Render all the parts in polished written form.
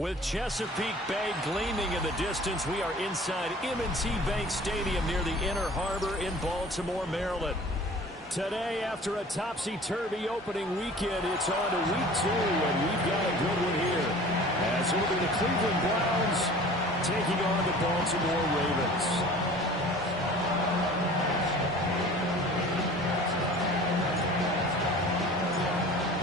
With Chesapeake Bay gleaming in the distance, we are inside M&T Bank Stadium near the Inner Harbor in Baltimore, Maryland. Today, after a topsy-turvy opening weekend, it's on to week 2, and we've got a good one here. As it'll be the Cleveland Browns taking on the Baltimore Ravens.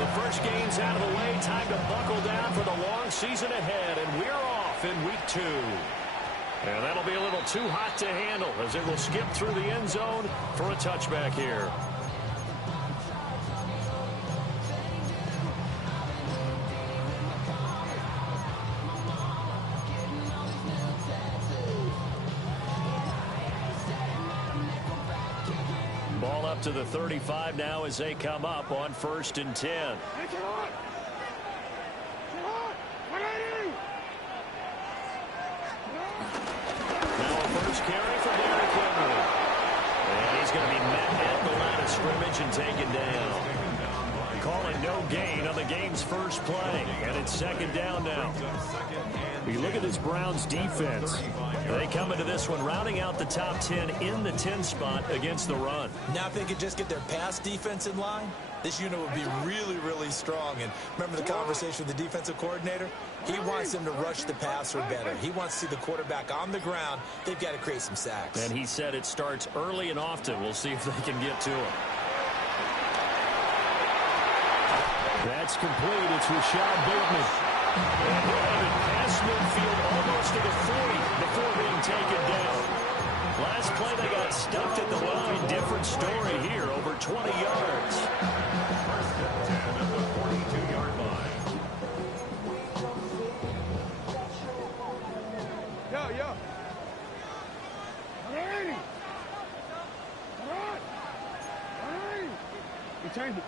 The first game's out of the way. Time to buckle down for the long season ahead, and we're off in week 2. And that'll be a little too hot to handle as it will skip through the end zone for a touchback here. Ball up to the 35 now as they come up on 1st and 10. Now a first carry for Derrick Henry. And he's going to be met at the line of scrimmage and taken down. Calling no gain on the game's first play. And it's 2nd down now. You look at this Browns defense. They come into this one rounding out the top 10 in the 10 spot against the run. Now if they could just get their pass defense in line, this unit would be really, really strong. And remember the conversation with the defensive coordinator? He wants them to rush the passer better. He wants to see the quarterback on the ground. They've got to create some sacks. And he said it starts early and often. We'll see if they can get to him. That's complete. It's Rashad Bateman. And he'll have it past midfield almost to the 40 before being taken down. Last play they got stuffed at the line. Different story here. Over 20 yards. First and 10 at the 42-yard line. Yo. Alrighty. All right. Return it.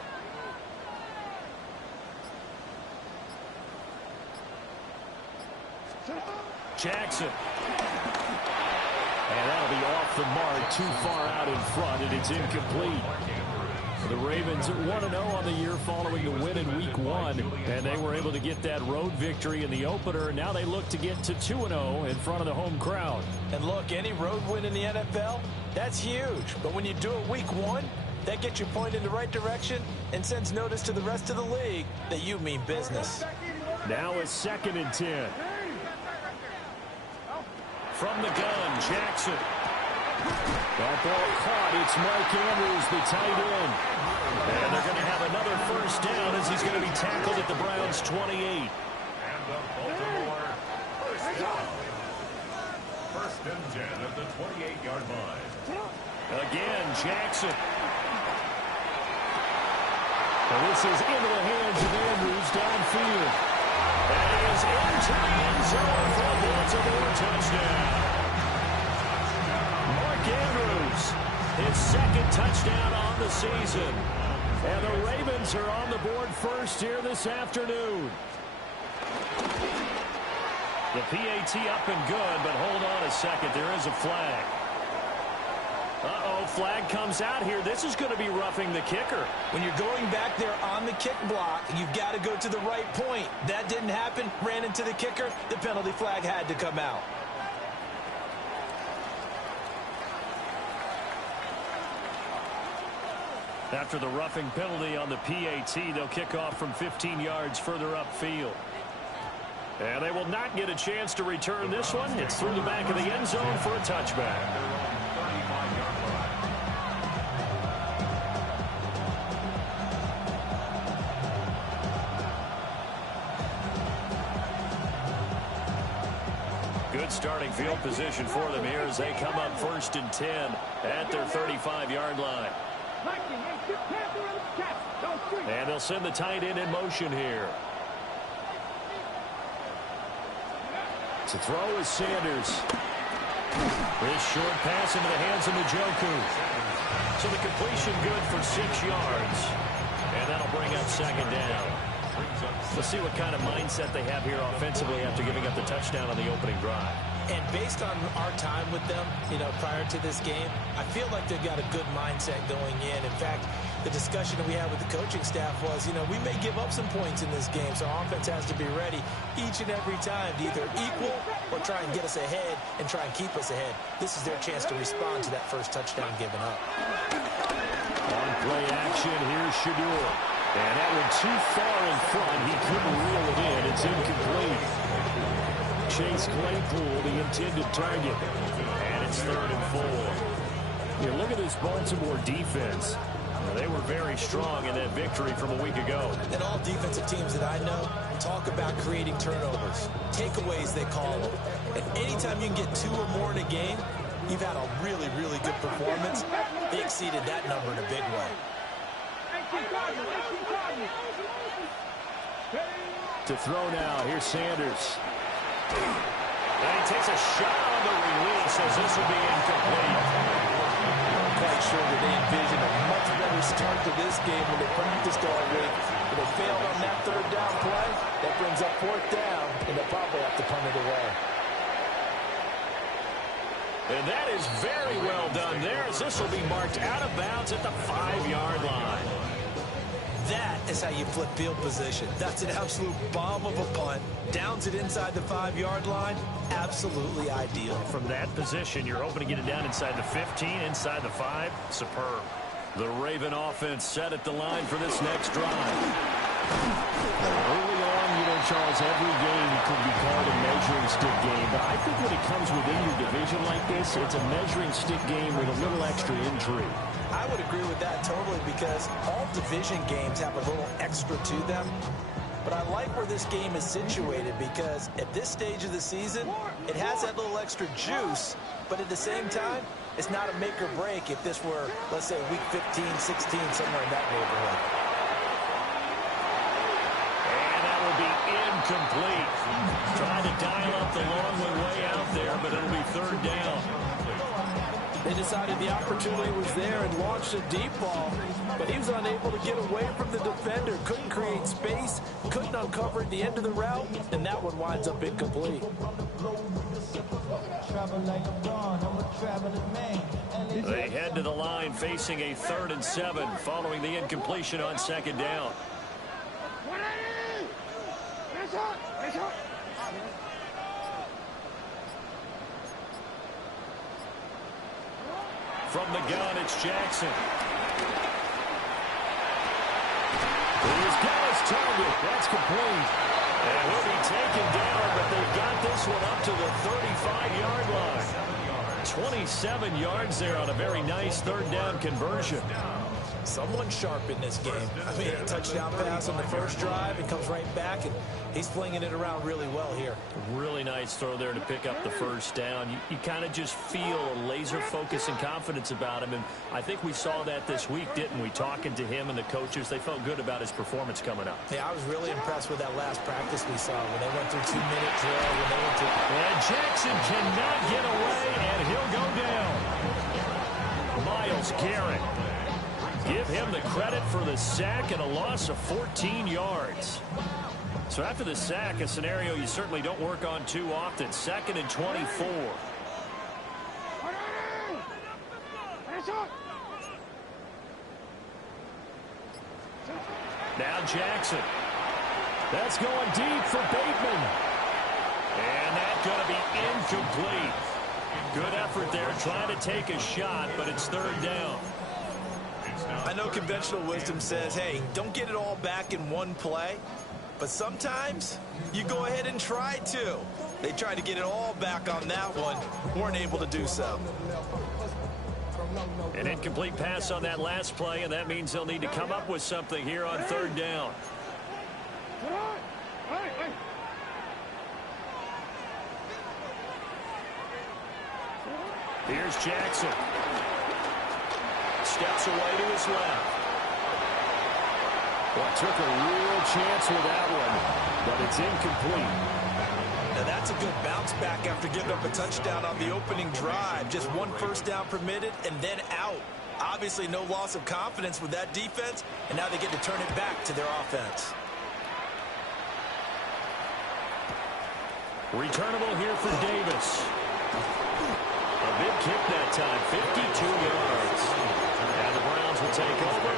Jackson. And that'll be off the mark, too far out in front, and it's incomplete. The Ravens 1-0 on the year following the win in week 1, and they were able to get that road victory in the opener. Now they look to get to 2-0 in front of the home crowd. And look, any road win in the NFL, that's huge. But when you do it week 1, that gets you pointed in the right direction and sends notice to the rest of the league that you mean business. Now it's 2nd and 10. From the gun, Jackson. That ball caught. It's Mark Andrews, the tight end. And they're going to have another first down as he's going to be tackled at the Browns' 28. And the Baltimore first down. 1st and 10 at the 28-yard line. Again, Jackson. And this is into the hands of Andrews downfield. And he is into the end zone for a Baltimore touchdown. Mark Andrews, his 2nd touchdown on the season. And the Ravens are on the board first here this afternoon. The PAT up and good, but hold on a second. There is a flag. Uh-oh, flag comes out here. This is going to be roughing the kicker. When you're going back there on the kick block, you've got to go to the right point. That didn't happen. Ran into the kicker. The penalty flag had to come out. After the roughing penalty on the PAT, they'll kick off from 15 yards further upfield. And they will not get a chance to return this one. It's through the back of the end zone for a touchback. Good starting field position for them here as they come up 1st and 10 at their 35-yard line. And they'll send the tight end in motion here. To throw is Sanders. This short pass into the hands of Njoku. So the completion good for 6 yards. And that'll bring up 2nd down. Let's see what kind of mindset they have here offensively after giving up the touchdown on the opening drive. And based on our time with them, prior to this game, I feel like they've got a good mindset going in. In fact, the discussion that we had with the coaching staff was, you know, we may give up some points in this game, so our offense has to be ready each and every time to either equal or try and get us ahead and try and keep us ahead. This is their chance to respond to that first touchdown given up. On play action, here's Shadur. And that one too far in front. He couldn't reel it in. It's incomplete. Chase Claypool, the intended target. And it's 3rd and 4. You look at this Baltimore defense. They were very strong in that victory from a week ago. And all defensive teams that I know talk about creating turnovers. Takeaways, they call them. And anytime you can get 2 or more in a game, you've had a really, really good performance. They exceeded that number in a big way. To throw now, here's Sanders. And he takes a shot on the release as this will be incomplete. I'm quite sure that they envisioned a much better start to this game when they practiced all week. But they failed on that 3rd down play. That brings up 4th down, and they'll probably have to punt it away. And that is very well done there, as this will be marked out of bounds at the 5-yard line. That is how you flip field position. That's an absolute bomb of a punt. Downs it inside the 5-yard line. Absolutely ideal. From that position, you're hoping to get it down inside the 15, inside the 5. Superb. The Raven offense set at the line for this next drive. Early on, you know, Charles, every game could be called a measuring stick game. But I think when it comes within your division like this, it's a measuring stick game with a little extra intrigue. I would agree with that totally, because all division games have a little extra to them. But I like where this game is situated, because at this stage of the season, it has that little extra juice, but at the same time, it's not a make or break if this were, let's say, week 15, 16, somewhere in that neighborhood. And that will be incomplete. Trying to dial up the long way out there, but it'll be 3rd down. They decided the opportunity was there and launched a deep ball, but he was unable to get away from the defender, couldn't create space, couldn't uncover at the end of the route, and that one winds up incomplete. They head to the line facing a 3rd and 7 following the incompletion on 2nd down. From the gun, it's Jackson. He's got his target. That's complete. And he'll be taken down, but they've got this one up to the 35-yard line. 27 yards there on a very nice 3rd down conversion. Someone sharp in this game. I mean, a touchdown pass on the first drive and comes right back, and he's flinging it around really well here. Really nice throw there to pick up the 1st down. You kind of just feel a laser focus and confidence about him, and I think we saw that this week, didn't we? Talking to him and the coaches, they felt good about his performance coming up. Yeah, I was really impressed with that last practice we saw when they went through 2-minute drill, when they went through... And Jackson cannot get away, and he'll go down. Myles Garrett. Give him the credit for the sack and a loss of 14 yards. So after the sack, a scenario you certainly don't work on too often. 2nd and 24. Now Jackson. That's going deep for Bateman. And that's going to be incomplete. Good effort there, trying to take a shot, but it's 3rd down. I know conventional wisdom says, hey, don't get it all back in one play. But sometimes you go ahead and try to. They tried to get it all back on that one. Weren't able to do so. An incomplete pass on that last play, and that means they'll need to come up with something here on 3rd down. Here's Jackson. Steps away to his left. Well, took a real chance with that one, but it's incomplete. Now that's a good bounce back after giving up a touchdown on the opening drive. Just 1 first down permitted and then out. Obviously no loss of confidence with that defense, and now they get to turn it back to their offense. Returnable here for Davis. A big kick that time, 52 yards. And the Browns will take over.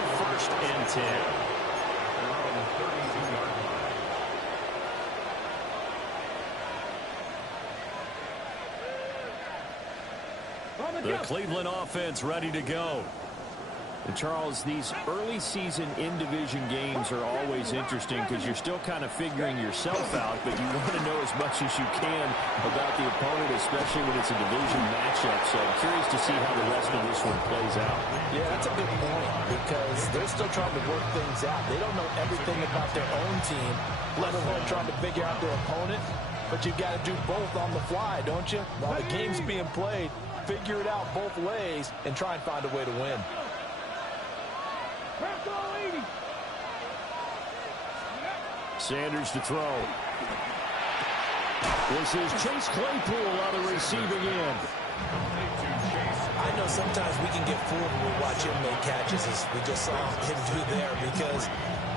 first and 10. The Cleveland offense ready to go. And Charles, these early season in-division games are always interesting because you're still kind of figuring yourself out, but you want to know as much as you can about the opponent, especially when it's a division matchup. So I'm curious to see how the rest of this one plays out. Yeah, that's a good point because they're still trying to work things out. They don't know everything about their own team, let alone trying to figure out their opponent. But you've got to do both on the fly, don't you? While the game's being played, figure it out both ways and try and find a way to win. Sanders to throw. This is Chase Claypool on the receiving end. I know sometimes we can get fooled when we watch him make catches, as we just saw him do there, because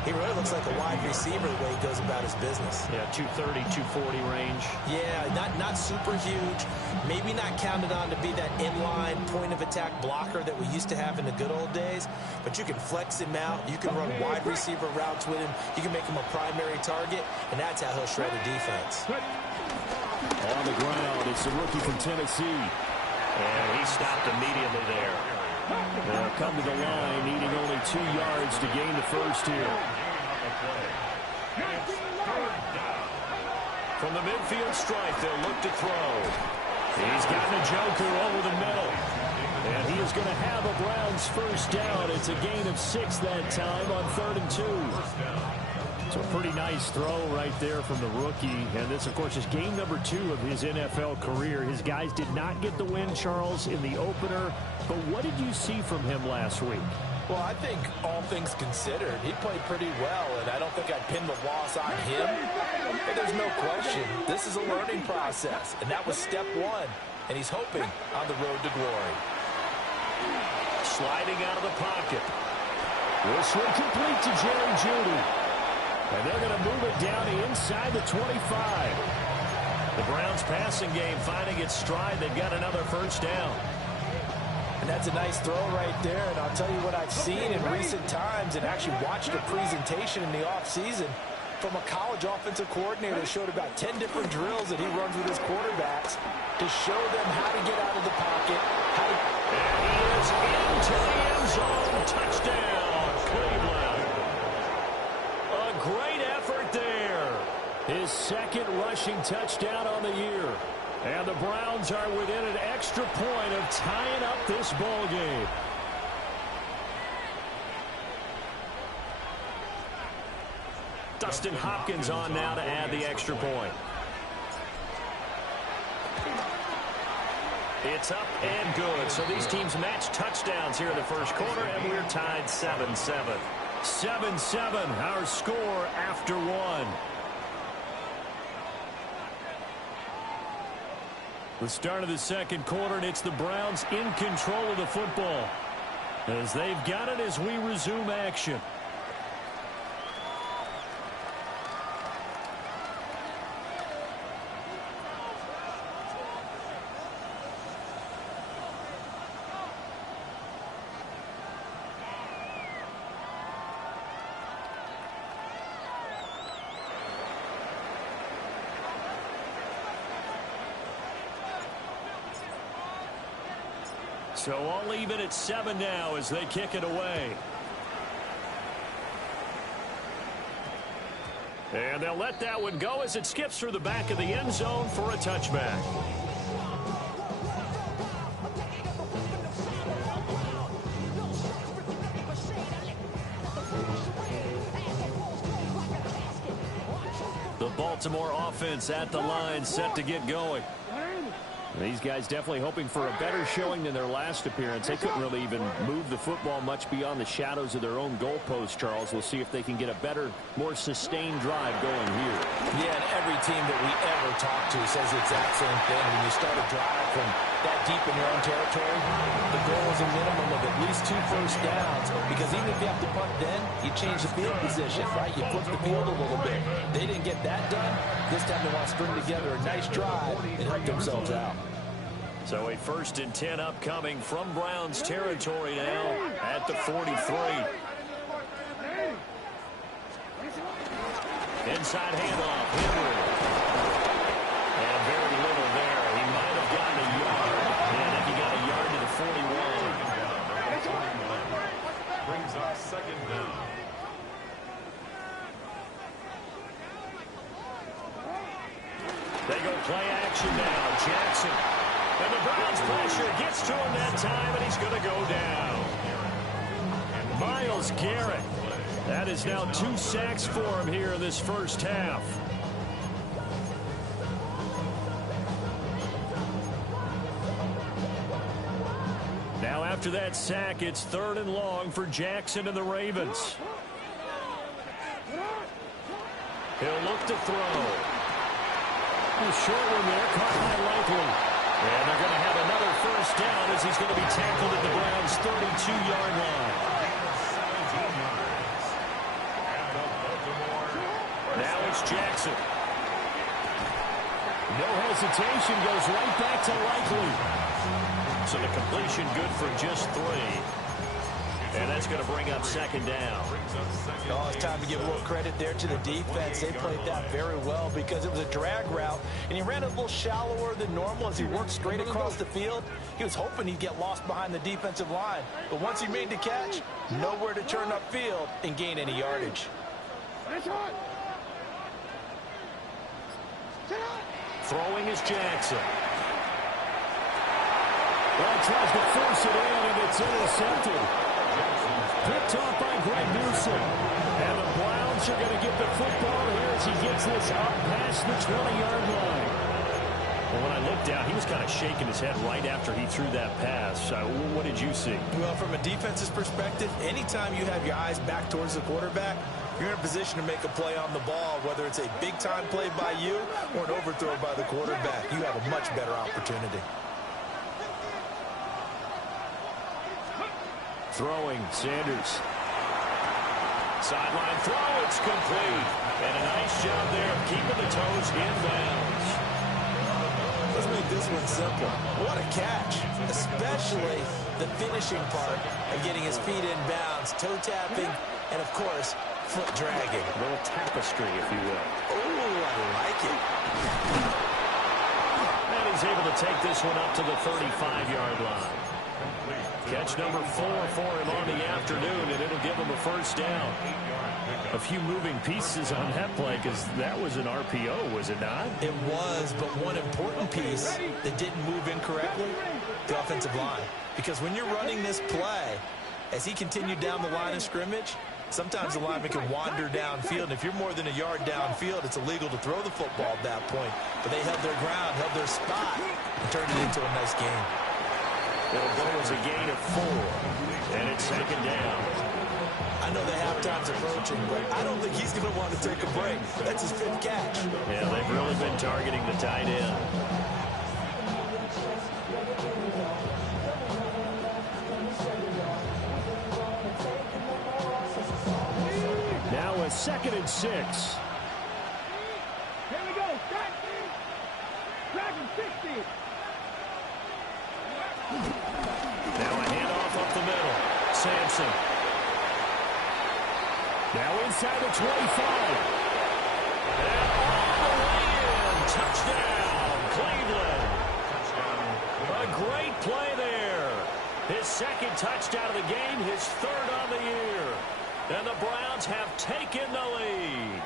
he really looks like a wide receiver the way he goes about his business. Yeah, 230, 240 range. Yeah, not super huge. Maybe not counted on to be that inline point-of-attack blocker that we used to have in the good old days, but you can flex him out. You can run wide receiver routes with him. You can make him a primary target, and that's how he'll shred a defense. On the ground, it's the rookie from Tennessee. And he stopped immediately there. They'll come to the line, needing only 2 yards to gain the first here. From the midfield stripe, they'll look to throw. He's got Njoku over the middle. And he is going to have a Browns first down. It's a gain of 6 that time on 3rd and 2. So a pretty nice throw right there from the rookie. And this, of course, is game number 2 of his NFL career. His guys did not get the win, Charles, in the opener. But what did you see from him last week? Well, I think all things considered, he played pretty well, and I don't think I'd pin the loss on him. But there's no question, this is a learning process, and that was step 1. And he's hoping on the road to glory. Sliding out of the pocket. This one complete to Jerry Jeudy. And they're going to move it down inside the 25. The Browns passing game finding its stride. They've got another first down. And that's a nice throw right there. And I'll tell you what I've seen in recent times and actually watched a presentation in the offseason from a college offensive coordinator that showed about 10 different drills that he runs with his quarterbacks to show them how to get out of the pocket. And he is into the end zone. Touchdown, Cleveland. Great effort there. His second rushing touchdown on the year. And the Browns are within an extra point of tying up this ball game. Dustin Hopkins on now to add the extra point. It's up and good. So these teams match touchdowns here in the first quarter, and we're tied 7-7. 7-7, our score after 1. The start of the second quarter, and it's the Browns in control of the football as they've got it as we resume action. So all even at 7 now as they kick it away. And they'll let that one go as it skips through the back of the end zone for a touchback. The Baltimore offense at the line, set to get going. These guys definitely hoping for a better showing than their last appearance. They couldn't really even move the football much beyond the shadows of their own goalpost, Charles. We'll see if they can get a better, more sustained drive going here. Yeah, and every team that we ever talk to says the exact same thing. When you start a drive from that deep in your own territory, the goal is a minimum of at least 2 first downs, because even if you have to punt then, you change the field position, right? You flip the field a little bit. They didn't get that done. This time they want to string together a nice drive and help themselves out. So a 1st and 10 upcoming from Browns territory now at the 43. Inside handoff. Henry. And very little there. He might have gotten a yard. And if he got a yard to the 41. Brings up second down. They go play action now. Jackson. And the Browns pressure gets to him that time, and he's going to go down. Myles Garrett. That is now 2 sacks for him here in this first half. Now after that sack, it's 3rd and long for Jackson and the Ravens. He'll look to throw. The short one there, caught by Likely. And they're going to have another first down as he's going to be tackled at the Browns' 32-yard line. Now it's Jackson. No hesitation, goes right back to Likely. So the completion good for just 3. And that's going to bring up second down. Oh, it's time to give a little credit there to the defense. They played that very well because it was a drag route, and he ran a little shallower than normal as he worked straight across the field. He was hoping he'd get lost behind the defensive line. But once he made the catch, nowhere to turn upfield and gain any yardage. Throwing is Jackson. Well, tries to force it in, and it's intercepted. Picked off by Greg Newsom. And the Browns are going to get the football here as he gets this up past the 20-yard line. Well, when I looked down, he was kind of shaking his head right after he threw that pass. What did you see? Well, from a defense's perspective, anytime you have your eyes back towards the quarterback, you're in a position to make a play on the ball, whether it's a big-time play by you or an overthrow by the quarterback. You have a much better opportunity. Throwing, Sanders. Sideline throw, it's complete. And a nice job there of keeping the toes in bounds. Let's make this one simple. What a catch, especially the finishing part of getting his feet in bounds, toe tapping, and of course, foot dragging. A little tapestry, if you will. Oh, I like it. And he's able to take this one up to the 35-yard line. Catch number 4 for him on the afternoon, and it'll give him a first down. A few moving pieces on that play because that was an RPO, was it not? It was, but one important piece that didn't move incorrectly, the offensive line. Because when you're running this play, as he continued down the line of scrimmage, sometimes the lineman can wander downfield. And if you're more than a yard downfield, it's illegal to throw the football at that point. But they held their ground, held their spot, and turned it into a nice game. It'll go as a gain of 4, and it's second down. I know the halftime's approaching, but I don't think he's going to want to take a break. That's his 5th catch. Yeah, they've really been targeting the tight end. Now a 2nd and 6. Here we go. Dragon 60. Now a handoff up the middle. Sampson. Now inside the 25. And all the way in. Touchdown, Cleveland. A great play there. His 2nd touchdown of the game, his 3rd on the year. And the Browns have taken the lead.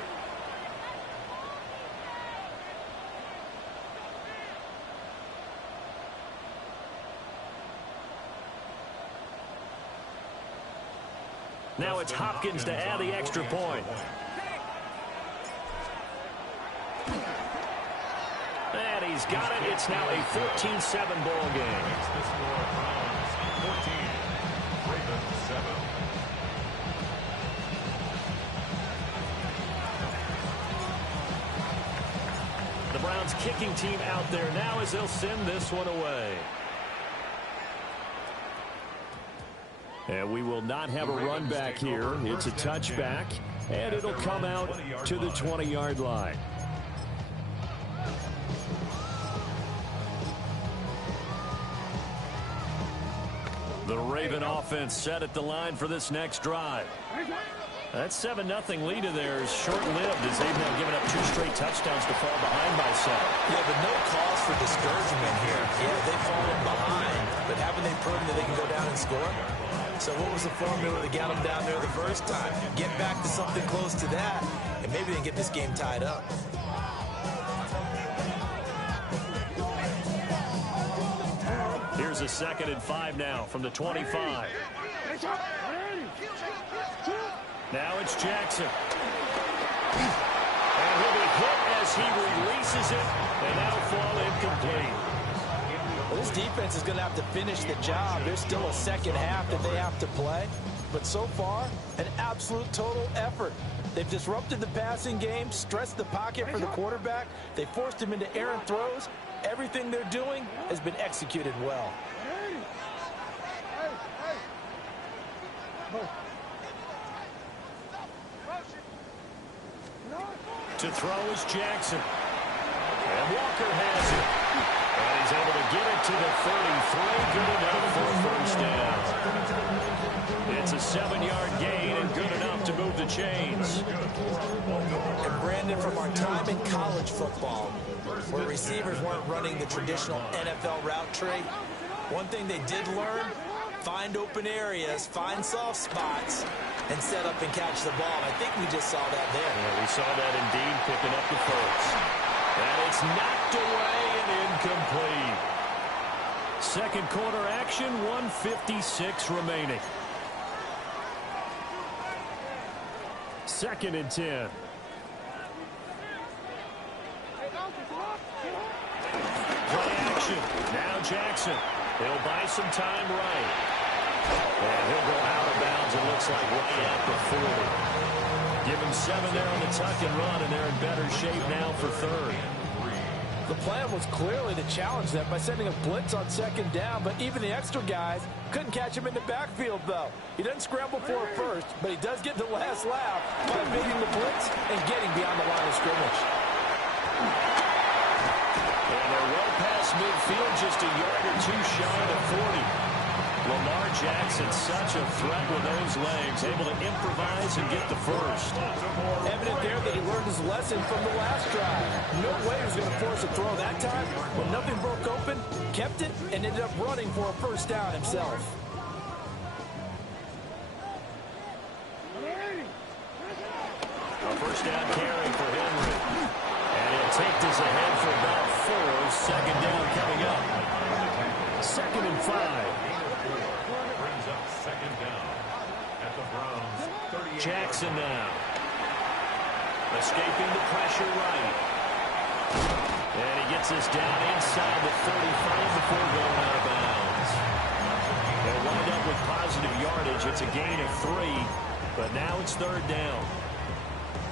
Now it's Hopkins to add the extra point. And he's got it. It's now a 14-7 ball game. The score, Browns 14, Ravens 7. The Browns kicking team out there now as they'll send this one away. And we will not have a run back here. It's a touchback, and it'll come out to the 20-yard line. The Raven offense set at the line for this next drive. That 7-0 lead of theirs short-lived as they've now given up 2 straight touchdowns to fall behind by 7. Yeah, but no cause for discouragement here. Yeah, they've fallen behind, but haven't they proven that they can go down and score? So what was the formula that got them down there the first time? Get back to something close to that, and maybe they can get this game tied up. Here's a 2nd and 5 now from the 25. Now it's Jackson. And he'll be hit as he releases it, and that'll fall incomplete. Well, this defense is going to have to finish the job. There's still a second half that they have to play. But so far, an absolute total effort. They've disrupted the passing game, stressed the pocket for the quarterback. They forced him into errant throws. Everything they're doing has been executed well. To throw is Jackson. And Walker has it. And he's able to get it to the 33. Good enough for a first down. It's a 7-yard gain and good enough to move the chains. And Brandon, from our time in college football, where receivers weren't running the traditional NFL route tree, one thing they did learn, find open areas, find soft spots, and set up and catch the ball. I think we just saw that there. Yeah, we saw that indeed, picking up the first. And it's knocked away and incomplete. Second quarter action, 1:56 remaining. 2nd and 10. Play action. Now Jackson. He'll buy some time right. And he'll go out of bounds, it looks like, right at the 40. Give him 7 there on the tuck and run, and they're in better shape now for 3rd. The plan was clearly to challenge them by sending a blitz on 2nd down, but even the extra guys couldn't catch him in the backfield, though. He doesn't scramble for a first, but he does get the last laugh by evading the blitz and getting beyond the line of scrimmage. And they're well past midfield, just a yard or 2 shy of 40. Lamar Jackson, such a threat with those legs, able to improvise and get the first. Evident there that he learned his lesson from the last drive. No way he was going to force a throw that time. When nothing broke open, kept it, and ended up running for a first down himself. A first down carry for Henry. And he'll take this ahead for about 4. 2nd down coming up. 2nd and 5. Brings up 2nd down at the Browns 38. Jackson now. Escaping the pressure right. And he gets this down inside the 35 before going out of bounds. They'll wind up with positive yardage. It's a gain of 3, but now it's 3rd down.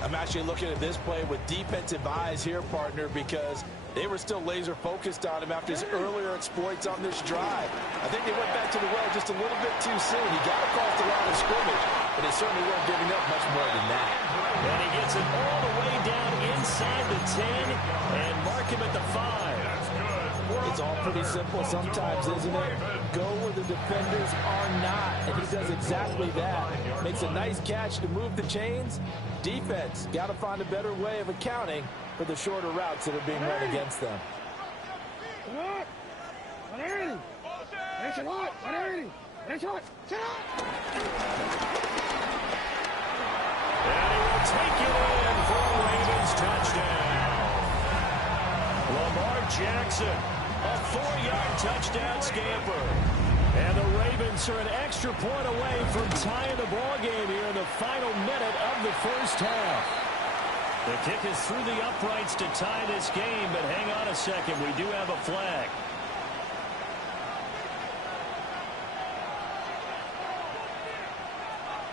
I'm actually looking at this play with defensive eyes here, partner, because they were still laser focused on him after his earlier exploits on this drive. I think they went back to the well just a little bit too soon. He got across the line of scrimmage, but they certainly weren't giving up much more than that. And he gets it all the way down inside the 10 and mark him at the 5. It's all pretty simple sometimes, isn't it? Go where the defenders are not, and he does exactly that. Makes a nice catch to move the chains. Defense got to find a better way of accounting for the shorter routes that are being run against them. And he will take it in for a Ravens touchdown. Lamar Jackson, a 4-yard touchdown scamper. And the Ravens are an extra point away from tying the ball game here in the final minute of the first half. The kick is through the uprights to tie this game, but hang on a second, we do have a flag.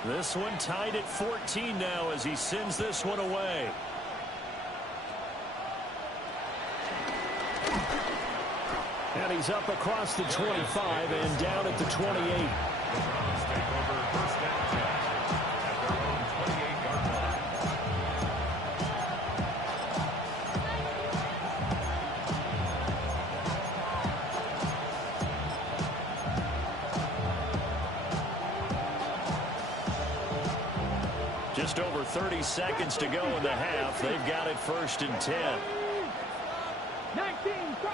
This one tied at 14 now as he sends this one away. And he's up across the 25 and down at the 28. The Browns take over first down catch at their own 28-yard line. Just over 30 seconds to go in the half. They've got it 1st and 10.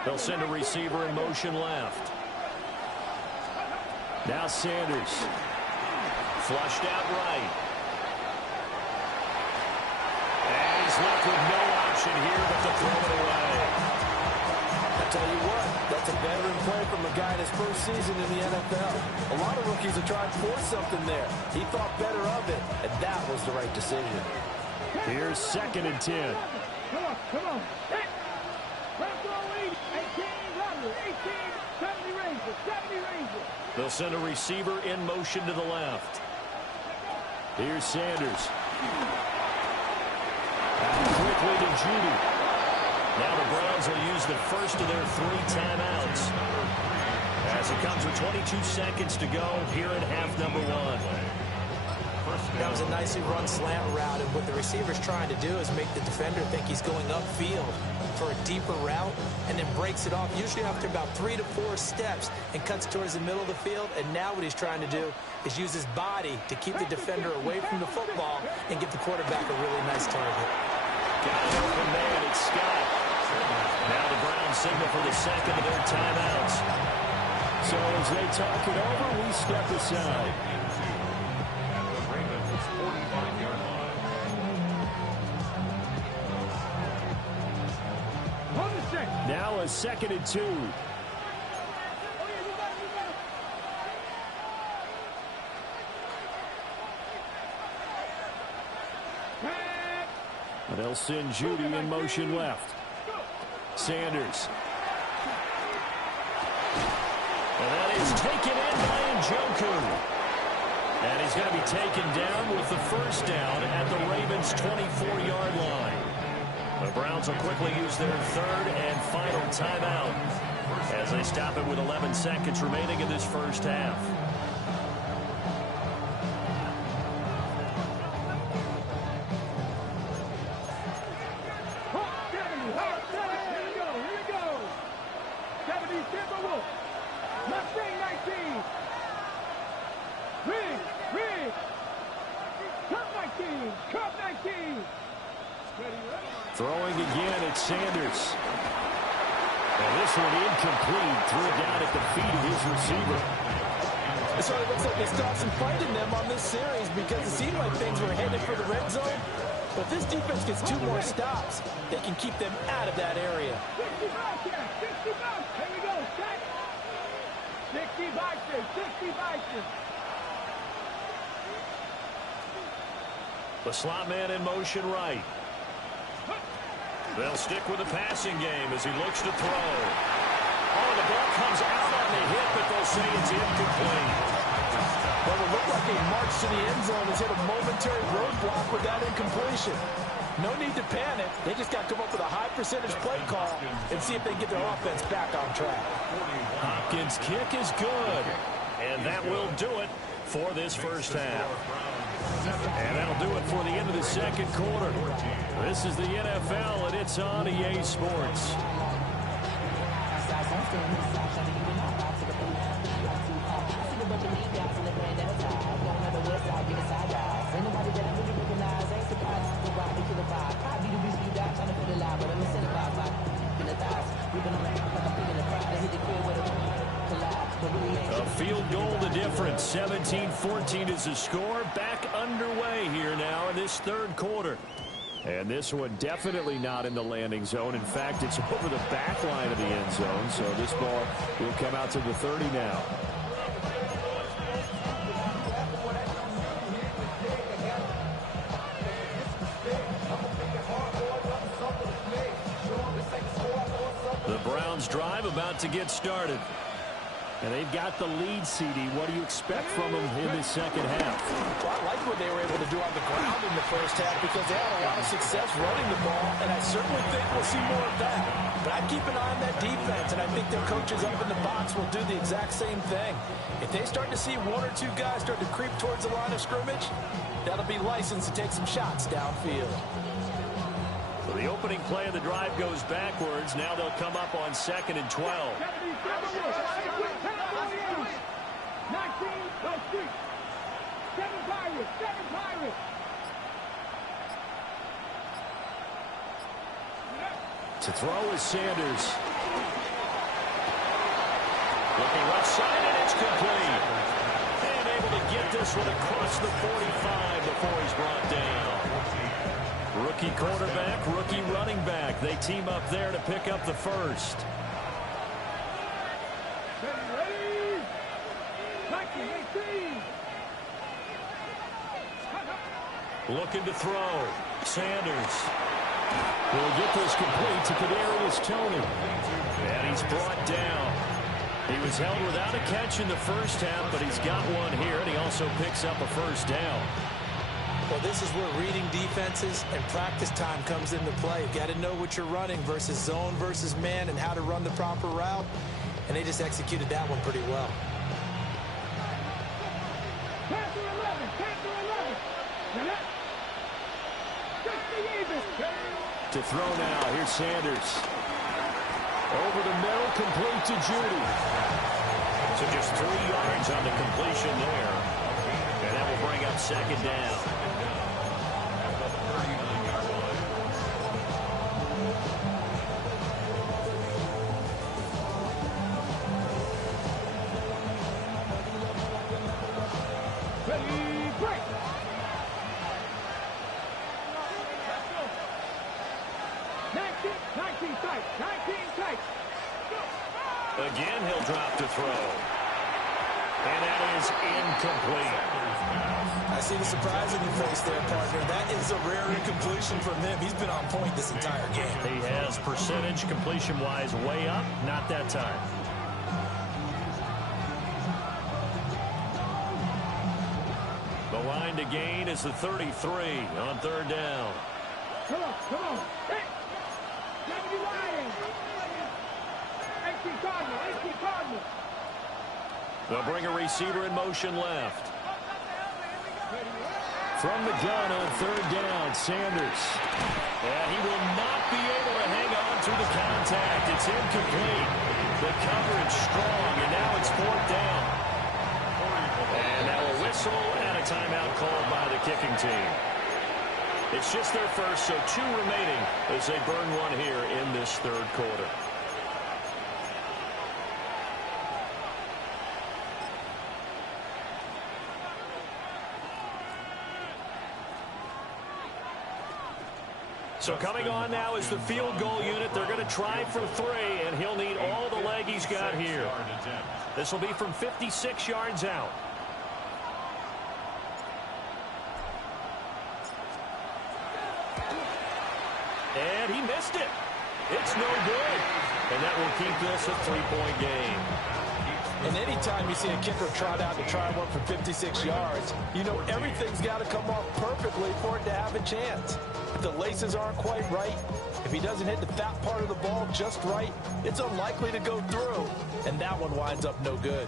They'll send a receiver in motion left. Now Sanders. Flushed out right. And he's left with no option here but to throw it away. I tell you what, that's a veteran play from a guy in his first season in the NFL. A lot of rookies are trying to force something there. He thought better of it, and that was the right decision. Here's 2nd and 10. Come on, come on. Hit. Front row 80, 18, Rutgers, 18, 70 Rangers, 70 Rangers. They'll send a receiver in motion to the left. Here's Sanders. Out quickly to Judy. Now the Browns will use the first of their 3 timeouts. As it comes with 22 seconds to go here in half number 1. That was a nicely run slant route, and what the receiver's trying to do is make the defender think he's going upfield for a deeper route, and then breaks it off, usually after about 3 to 4 steps, and cuts towards the middle of the field. And now what he's trying to do is use his body to keep the defender away from the football and give the quarterback a really nice target. Got an open man, it's Scott. Now the Browns signal for the second of their timeouts. So as they talk it over, we step aside. Now a 2nd and 2. They'll send Judy in motion left. Sanders. And that is taken in by Njoku. And he's going to be taken down with the first down at the Ravens' 24-yard line. The Browns will quickly use their 3rd and final timeout as they stop it with 11 seconds remaining in this first half. Throwing again, it's Sanders. And this one incomplete. Threw it down at the feet of his receiver. So it looks like they stopped some fight in them on this series because it seemed like things were headed for the red zone. But if this defense gets 2 more stops, they can keep them out of that area. 60 boxes, 60 boxes. Here we go, set. 60 boxes, 60 boxes. The slot man in motion right. They'll stick with the passing game as he looks to throw. Oh, the ball comes out on the hit, but they'll say it's incomplete. Well, it looked like a march to the end zone has hit a momentary roadblock with that incompletion. No need to panic. They just got to come up with a high percentage play call and see if they can get their offense back on track. Hopkins' kick is good. And that will do it for this first half. And that'll do it for the end of the second quarter. This is the NFL, and it's on EA Sports. A field goal the difference. 17-14 is the score. Back underway here now in this third quarter. And this one definitely not in the landing zone. In fact, it's over the back line of the end zone. So this ball will come out to the 30 now. The Browns drive about to get started. And they've got the lead, CD. What do you expect from them in this second half? Well, I like what they were able to do on the ground in the first half because they had a lot of success running the ball, and I certainly think we'll see more of that. But I keep an eye on that defense, and I think their coaches up in the box will do the exact same thing. If they start to see 1 or 2 guys start to creep towards the line of scrimmage, that'll be licensed to take some shots downfield. So the opening play of the drive goes backwards. Now they'll come up on 2nd and 12. 19, go street. 7 Pirates, 7 Pirates. To throw is Sanders. Looking left side, and it's complete. And able to get this one across the 45 before he's brought down. Rookie quarterback, rookie running back. They team up there to pick up the first. Looking to throw. Sanders will get this complete to Kadarius Toney. And he's brought down. He was held without a catch in the first half, but he's got one here, and he also picks up a first down. Well, this is where reading defenses and practice time comes into play. You've got to know what you're running versus zone versus man and how to run the proper route. And they just executed that one pretty well. To throw now, here's Sanders. Over the middle, complete to Judy. So just 3 yards on the completion there. And that will bring up second down. Ready, break. Again, he'll drop to throw. And that is incomplete. I see the surprise in your face there, partner. That is a rare incompletion from him. He's been on point this entire game. He has percentage completion-wise way up. Not that time. The line to gain is the 33 on third down. Come on, come on. Hey, deputy Lion. AC Cardinal. They'll bring a receiver in motion left. From the gun on third down, Sanders. And he will not be able to hang on through the contact. It's incomplete. The coverage strong, and now it's fourth down. And now a whistle and a timeout called by the kicking team. It's just their first, so 2 remaining as they burn one here in this third quarter. So coming on now is the field goal unit. They're going to try for 3, and he'll need all the leg he's got here. This will be from 56 yards out. And he missed it. It's no good. And that will keep this a 3-point game. And anytime you see a kicker trot out to try one for 56 yards, you know everything's got to come off perfectly for it to have a chance. If the laces aren't quite right, if he doesn't hit the fat part of the ball just right, it's unlikely to go through. And that one winds up no good.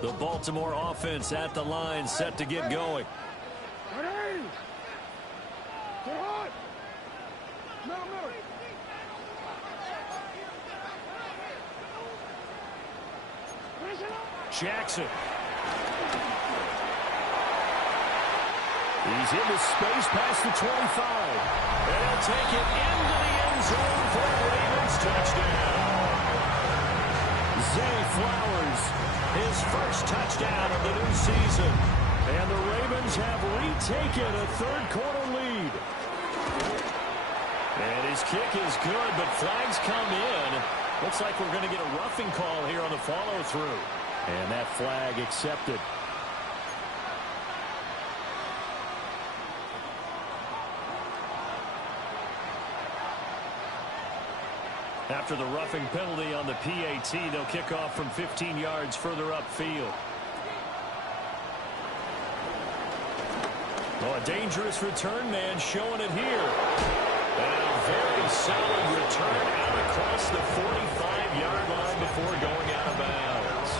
The Baltimore offense at the line, set to get going. Jackson. He's into space past the 25. And he'll take it into the end zone for a Ravens touchdown. Zay Flowers, his first touchdown of the new season. And the Ravens have retaken a third-quarter lead. And his kick is good, but flags come in. Looks like we're going to get a roughing call here on the follow-through. And that flag accepted. After the roughing penalty on the PAT, they'll kick off from 15 yards further upfield. Oh, a dangerous return man showing it here. And a very solid return out across the 45-yard line before going out of bounds.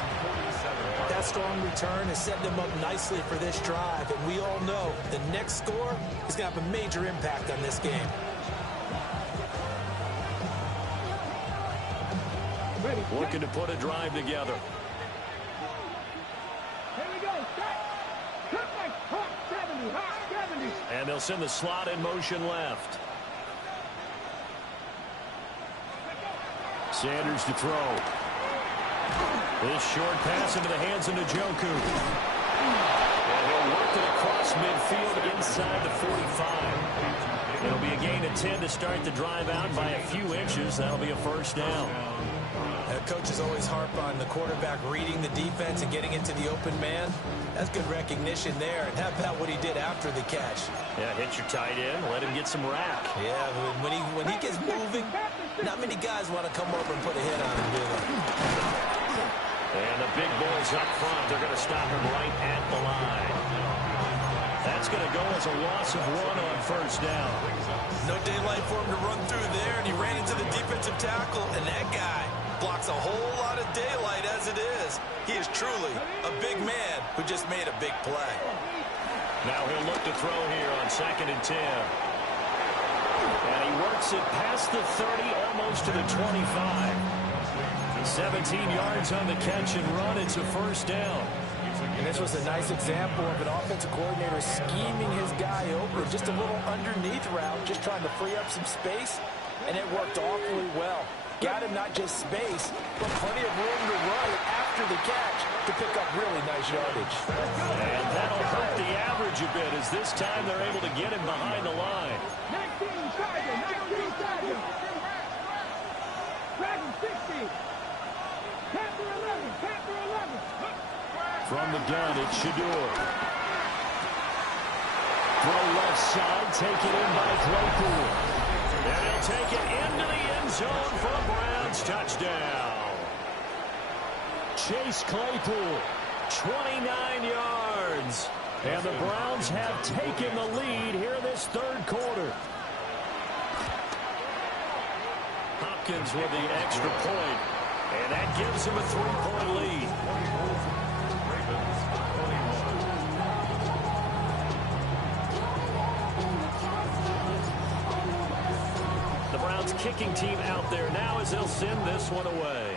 That strong return has set them up nicely for this drive, and we all know the next score is going to have a major impact on this game. Looking to put a drive together. Here we go. Cut back. Hot 70. And they'll send the slot in motion left. Sanders to throw. This short pass into the hands of Njoku. And he'll work it across midfield inside the 45. It'll be a gain of 10 to start the drive out by a few inches. That'll be a first down. Coaches always harp on the quarterback reading the defense and getting into the open man. That's good recognition there. And how about what he did after the catch? Yeah, hit your tight end, let him get some rack. Yeah, when he gets moving, not many guys want to come over and put a hit on him, do they? And the big boys up front, they're going to stop him right at the line. That's going to go as a loss of 1 on first down. No daylight for him to run through there, and he ran into the defensive tackle, and that guy blocks a whole lot of daylight as it is. He is truly a big man who just made a big play. Now he'll look to throw here on 2nd and 10. And he works it past the 30, almost to the 25. 17 yards on the catch and run. It's a first down. And this was a nice example of an offensive coordinator scheming his guy over. Just a little underneath route, just trying to free up some space. And it worked awfully well. Got him not just space, but plenty of room to run after the catch to pick up really nice yardage. And that'll hurt the average a bit as this time they're able to get him behind the line. 19 Sergeant, 19 Sergeant. Dragon 60. Panther 11, Panther 11. From the gun, it's Shador. Throw left side, take it in by Claypool. And he'll take it into the end zone for a Browns touchdown. Chase Claypool, 29 yards. And the Browns have taken the lead here this third quarter. Hopkins with the extra point. And that gives him a 3-point lead. The Browns kicking team out there now as they'll send this one away.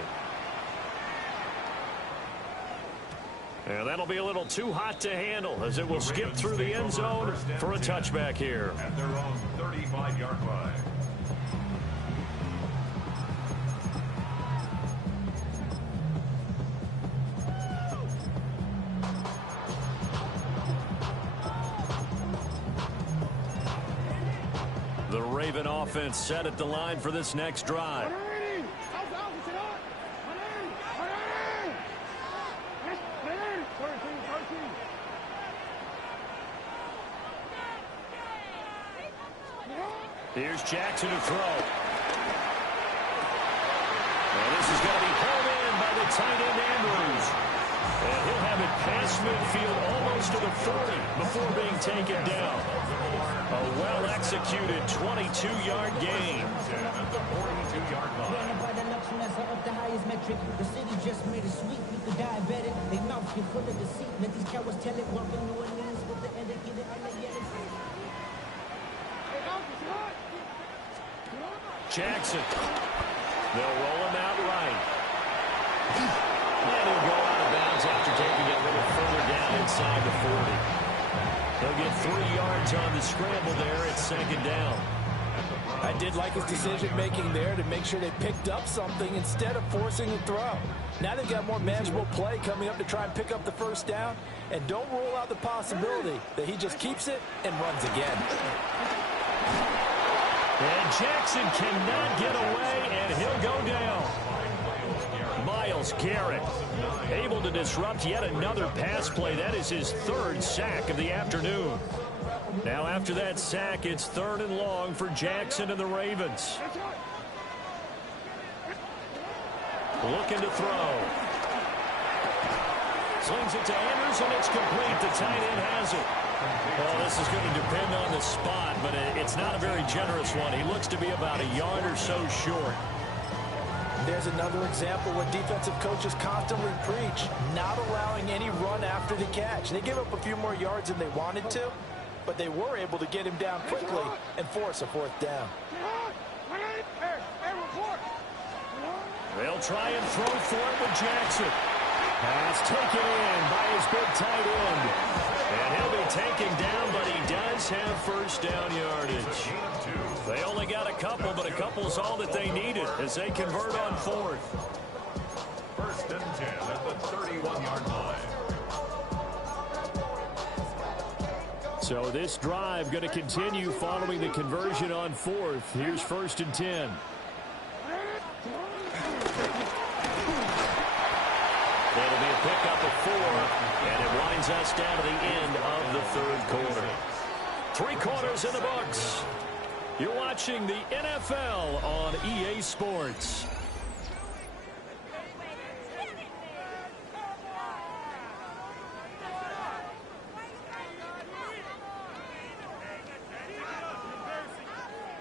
And that'll be a little too hot to handle as it will skip through the end zone for a touchback here. At their own 35-yard line. The Raven offense set at the line for this next drive. Here's Jackson to throw. And this is going to be pulled in by the tight end Andrews. And he'll have it past midfield almost to the 40 before being taken down. A well-executed 22-yard gain. At the 42-yard line. The highest metric. The city just made it sweet with the diabetic. They mouth get full of deceit. Let these cowards tell it. Walking New Orleans with the etiquette. I let yell it. Jackson. They'll roll him out right. And he'll go out of bounds after taking it a little further down inside the 40. They'll get 3 yards on the scramble there at 2nd down. I did like his decision-making there to make sure they picked up something instead of forcing a throw. Now they've got more manageable play coming up to try and pick up the first down. And don't rule out the possibility that he just keeps it and runs again. And Jackson cannot get away, and he'll go down. Myles Garrett able to disrupt yet another pass play. That is his 3rd sack of the afternoon. Now after that sack, it's 3rd and long for Jackson and the Ravens. Looking to throw. Slings it to Andrews, and it's complete. The tight end has it. Well, this is going to depend on the spot, but it's not a very generous one. He looks to be about a yard or so short. There's another example what defensive coaches constantly preach, not allowing any run after the catch. They gave up a few more yards than they wanted to, but they were able to get him down quickly and force a 4th down. They'll try and throw for it with Jackson. Pass taken in by his big tight end. And he'll be taken down, but he does Jags have first down yardage. They only got a couple, but a couple's all that they needed as they convert on fourth. First and 10 at the 31-yard line. So this drive going to continue following the conversion on fourth. Here's first and 10. It'll be a pickup of 4, and it winds us down to the end of the third quarter. 3 quarters in the books. You're watching the NFL on EA Sports.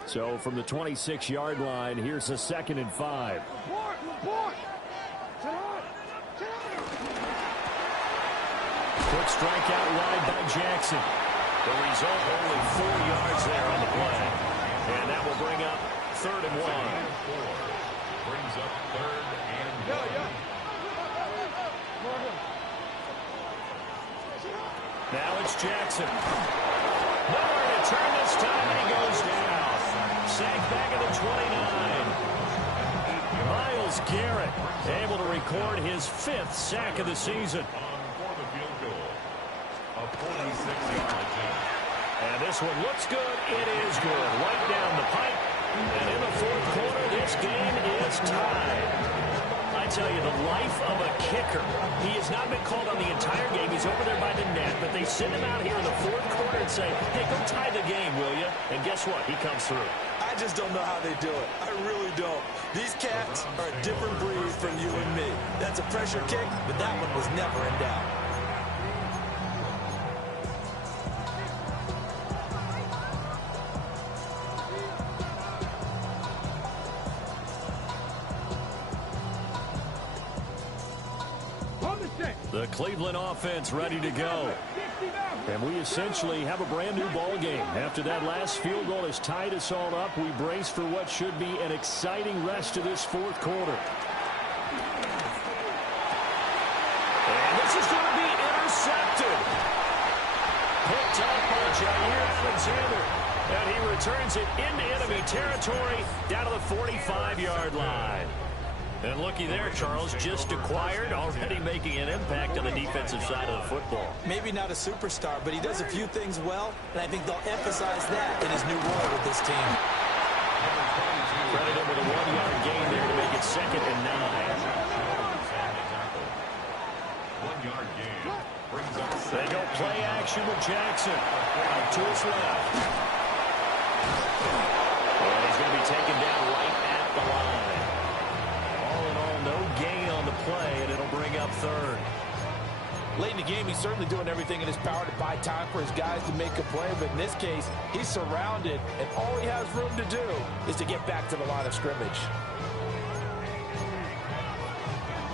So from the 26-yard line, here's a 2nd and 5. Quick strike out wide by Jackson. The result, only 4 yards there on the play. And that will bring up 3rd and 1. Brings up 3rd and 1. Now it's Jackson. Nowhere to turn this time, and he goes down. Sacked back at the 29. Myles Garrett able to record his 5th sack of the season. For the field goal. A 46-yard attempt. And this one looks good. It is good. Right down the pipe. And in the fourth quarter, this game is tied. I tell you, the life of a kicker. He has not been called on the entire game. He's over there by the net. But they send him out here in the fourth quarter and say, hey, go tie the game, will you? And guess what? He comes through. I just don't know how they do it. I really don't. These cats are a different breed from you and me. That's a pressure kick, but that one was never in doubt. The Cleveland offense ready to go. And we essentially have a brand new ball game. After that last field goal has tied us all up, we brace for what should be an exciting rest of this fourth quarter. And this is going to be intercepted. Picked up by Jair Alexander. And he returns it into enemy territory down to the 45-yard line. And looky there, Charles, just acquired, already making an impact on the defensive side of the football. Maybe not a superstar, but he does a few things well, and I think they'll emphasize that in his new role with this team. Credit him with a 1-yard gain there to make it 2nd and 9. 1-yard gain. Brings up They go play action with Jackson. Out to his left. And he's going to be taken down right at the line. All in all, no gain on the play, and it'll bring up 3rd. Late in the game, he's certainly doing everything in his power to buy time for his guys to make a play. But in this case, he's surrounded, and all he has room to do is to get back to the line of scrimmage.